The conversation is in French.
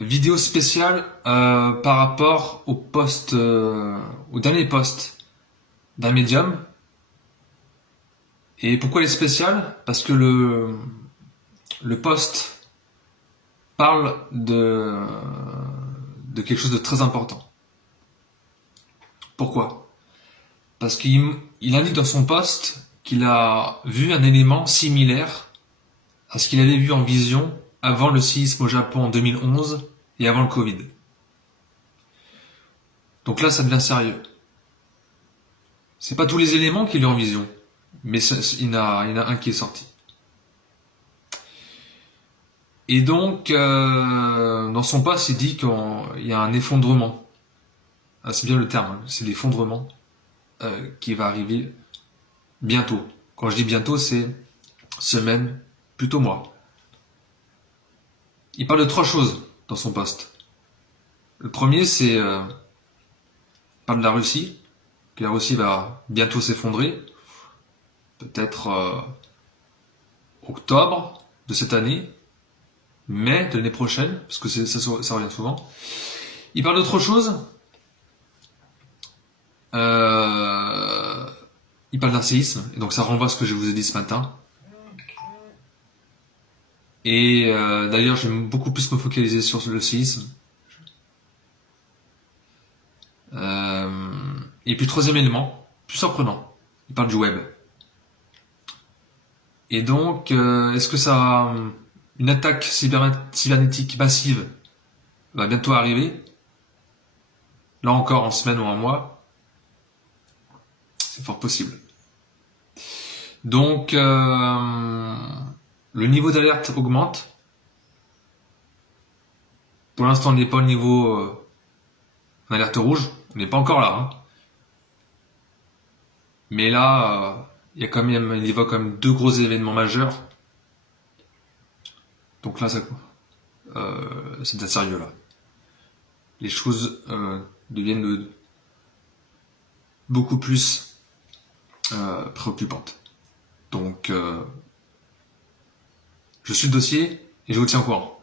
Vidéo spéciale par rapport au post, au dernier post d'un médium. Et pourquoi elle est spéciale? Parce que le post parle de quelque chose de très important. Pourquoi? Parce qu'il indique dans son post qu'il a vu un élément similaire à ce qu'il avait vu en vision avant le séisme au Japon en 2011 et avant le Covid. Donc là, ça devient sérieux. C'est pas tous les éléments qu'il a en vision, mais il y en a un qui est sorti. Et donc, dans son post, il dit qu'il y a un effondrement. Ah, c'est bien le terme, hein, c'est l'effondrement qui va arriver bientôt. Quand je dis bientôt, c'est semaine, plutôt mois. Il parle de trois choses dans son post. Le premier, c'est il parle de la Russie, que la Russie va bientôt s'effondrer, peut-être octobre de cette année, mai de l'année prochaine, parce que ça revient souvent. Il parle d'autre chose. Euh, il parle d'un séisme, et donc ça renvoie à ce que je vous ai dit ce matin. Et d'ailleurs, je vais beaucoup plus me focaliser sur le séisme. Et puis troisième élément, plus surprenant, il parle du web. Et donc, est-ce que une attaque cybernétique massive va bientôt arriver? Là encore, en semaine ou en mois, c'est fort possible. Donc, le niveau d'alerte augmente. Pour l'instant, on n'est pas au niveau d'alerte rouge. On n'est pas encore là. Hein. Mais là, il évoque quand même deux gros événements majeurs. Donc là, c'est bien sérieux là. Les choses deviennent beaucoup plus préoccupantes. Donc, je suis le dossier et je vous tiens au courant.